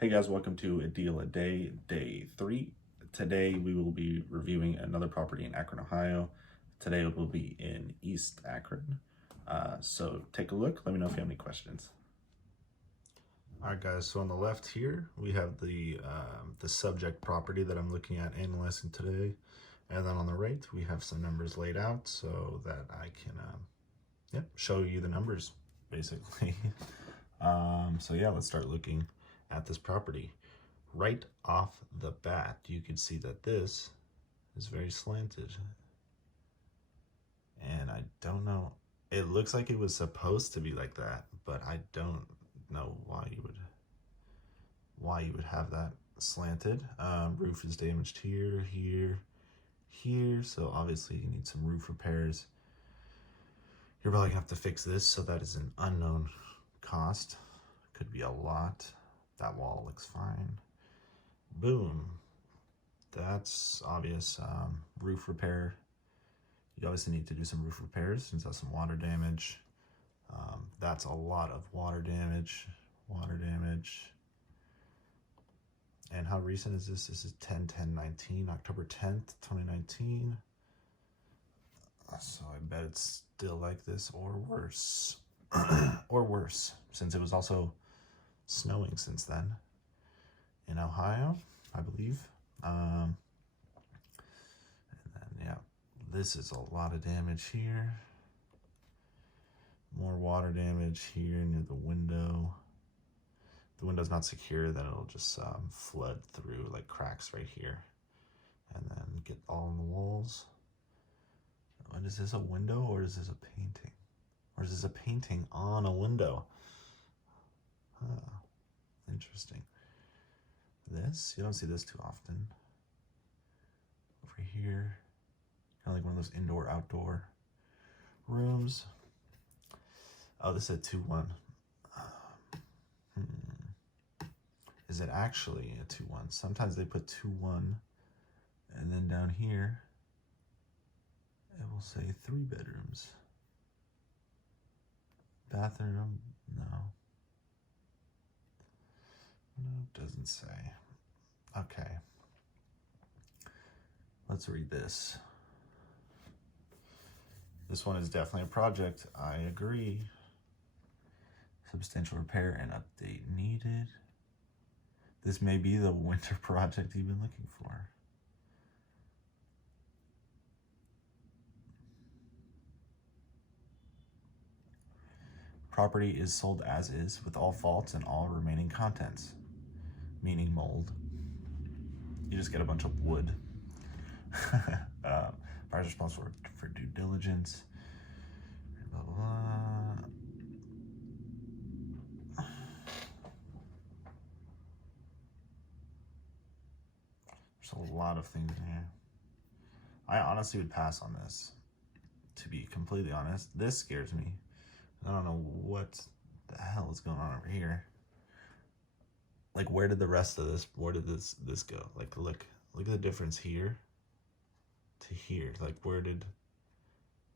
Hey guys, welcome to A Deal a Day, Day 3. Today we will be reviewing another property in Akron, Ohio. Today it will be in East Akron. So take a look, let me know if you have any questions. All right, guys, so on the left here, we have the subject property that I'm looking at analyzing today. And then on the right, we have some numbers laid out so that I can show you the numbers, basically. So yeah, let's start looking at this property. Right off the bat, you can see that this is very slanted. And I don't know, it looks like it was supposed to be like that, but I don't know why you would have that slanted. Roof is damaged here, here, so obviously you need some roof repairs. You're probably gonna have to fix this, so that is an unknown cost. Could be a lot. That wall looks fine. Boom. That's obvious. Roof repair. You obviously need to do some roof repairs since that's some water damage. That's a lot of water damage. And how recent is this? This is 10/10/19, October 10th, 2019. So I bet it's still like this or worse. Or worse, since it was also snowing since then in Ohio, I believe. And then, yeah, this is a lot of damage here. More water damage here near the window. The window's not secure, then it'll just flood through like cracks right here and then get all in the walls. And is this a window or is this a painting? Or is this a painting on a window? Huh. Interesting. This, you don't see this too often. Over here, kind of like one of those indoor-outdoor rooms. Oh, this is a 2-1. Is it actually a 2-1? Sometimes they put 2-1, and then down here, it will say 3 bedrooms. Bathroom, no. No, it doesn't say. Okay. Let's read this. This one is definitely a project. I agree. Substantial repair and update needed. This may be the winter project you've been looking for. Property is sold as is with all faults and all remaining contents, meaning mold. You just get a bunch of wood. Buyer's responsible for due diligence. Blah, blah, blah. There's a lot of things in here. I honestly would pass on this, to be completely honest. This scares me. I don't know what the hell is going on over here. Like, where did the rest of this, where did this go? Like, look at the difference here to here. Like, where did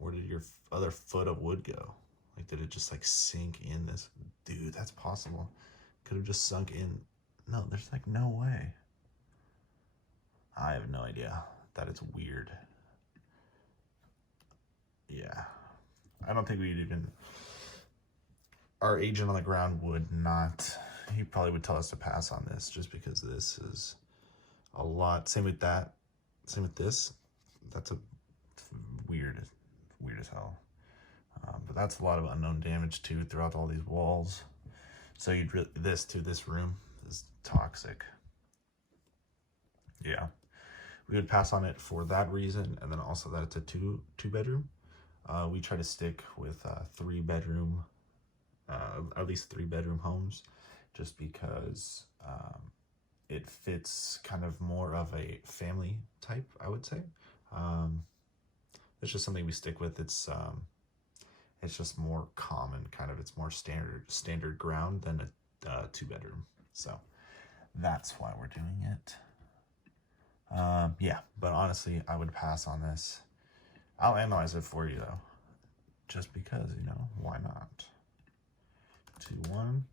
your other foot of wood go? Like, did it just like sink in this? Dude, that's possible. Could have just sunk in. No, there's like no way. I have no idea. That is weird. Yeah. I don't think we'd even, our agent on the ground would not, he probably would tell us to pass on this just because this is a lot. Same with that. Same with this. That's a weird as hell. But that's a lot of unknown damage too throughout all these walls. So this room is toxic. Yeah. We would pass on it for that reason, and then also that it's a two bedroom. We try to stick with 3-bedroom, at least 3-bedroom homes, just because it fits kind of more of a family type, I would say. It's just something we stick with. It's just more common, kind of. It's more standard ground than a 2-bedroom. So that's why we're doing it. Yeah, but honestly, I would pass on this. I'll analyze it for you though, just because, why not? 2-1.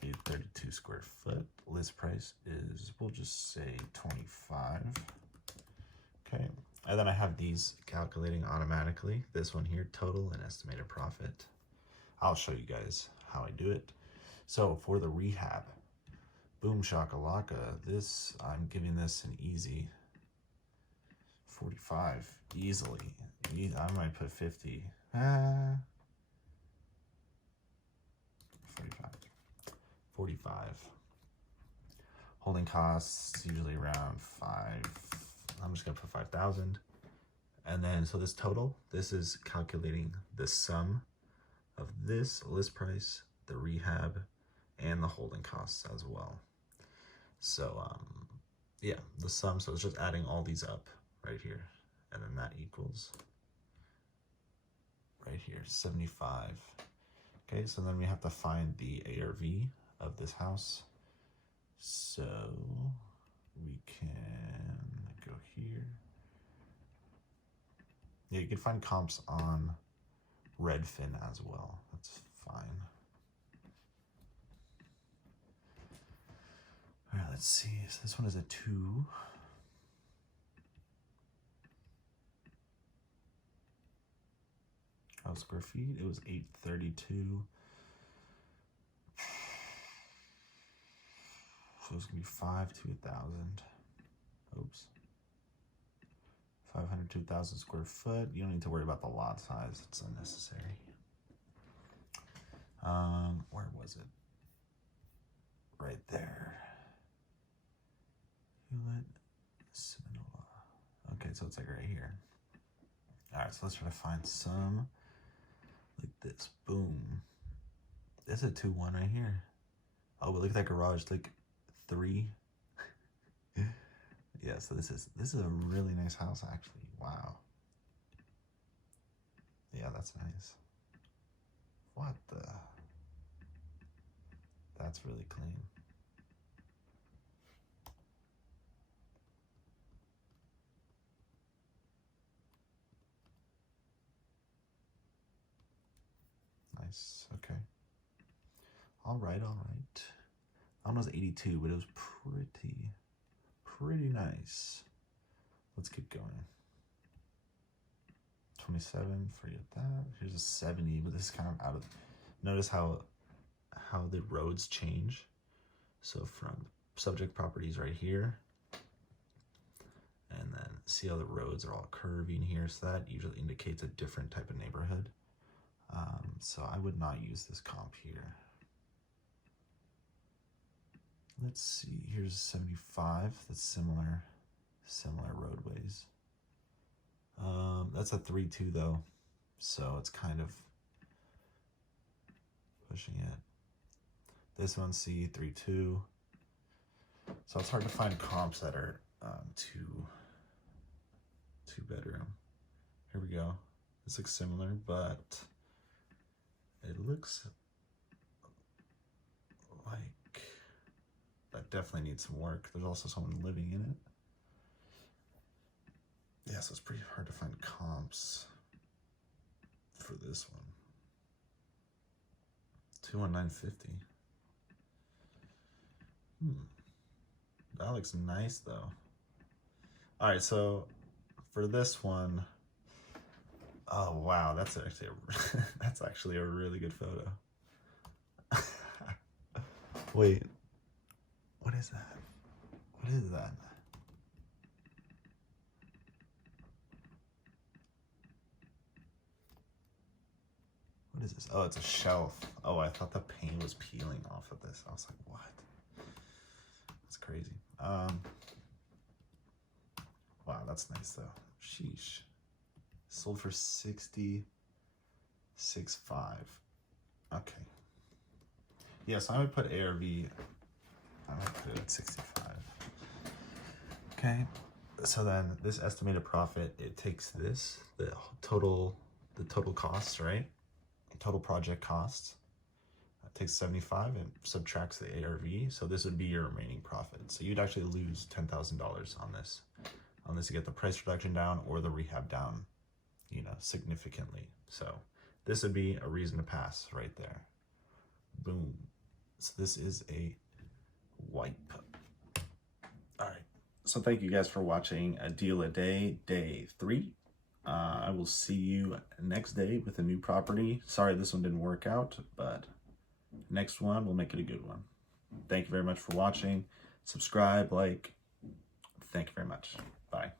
Be 32 square foot. List price is, we'll just say 25. Okay, and then I have these calculating automatically. This one here, total and estimated profit. I'll show you guys how I do it. So for the rehab, boom shakalaka, this, I'm giving this an easy 45, easily. I might put 50. 45. Holding costs usually around 5. I'm just gonna put 5,000. And then, so this total, this is calculating the sum of this list price, the rehab, and the holding costs as well. So, yeah, the sum, so it's just adding all these up right here. And then that equals right here, 75. Okay, so then we have to find the ARV of this house. So we can go here. Yeah, you can find comps on Redfin as well. That's fine. All right, let's see. So this one is a 2. Oh, square feet. It was 832. So it's gonna be 5 to 1,000. Oops. 500 to 1,000 square foot. You don't need to worry about the lot size. It's unnecessary. Where was it? Right there. Hewlett, Seminola. Okay, so it's like right here. All right, so let's try to find some like this. Boom. There's a 2-1 right here. Oh, but look at that garage, like 3. Yeah, so this is a really nice house actually. Wow. Yeah, that's nice. What the? That's really clean. Nice. Okay. All right. I don't know, it was 82, but it was pretty nice. Let's keep going. 27, forget that. Here's a 70, but this is kind of out of. Notice how the roads change. So from subject properties right here, and then see how the roads are all curving here. So that usually indicates a different type of neighborhood. So I would not use this comp here. Let's see, here's 75, that's similar roadways. That's a 3-2 though, so it's kind of pushing it. This one, C, 3-2. So it's hard to find comps that are 2-bedroom. Here we go. This looks similar, but it looks like that definitely needs some work. There's also someone living in it. Yeah, so it's pretty hard to find comps for this one. 21950. That looks nice though. All right, so for this one, oh wow, that's actually a really good photo. Wait, what is that? What is that? What is this? Oh, it's a shelf. Oh, I thought the paint was peeling off of this. I was like, what? That's crazy. Wow, that's nice though. Sheesh. Sold for 66.5. Okay. Yeah, so I would put ARV. I might put it at 65. Okay. So then this estimated profit, it takes this, the total costs, right? Total project costs. It takes 75 and subtracts the ARV. So this would be your remaining profit. So you'd actually lose $10,000 on this, unless you get the price reduction down or the rehab down, significantly. So this would be a reason to pass right there. Boom. So this is a white pup. All right. So thank you guys for watching A Deal a Day, day 3. I will see you next day with a new property. Sorry this one didn't work out, but next one we'll make it a good one. Thank you very much for watching. Subscribe, like. Thank you very much. Bye.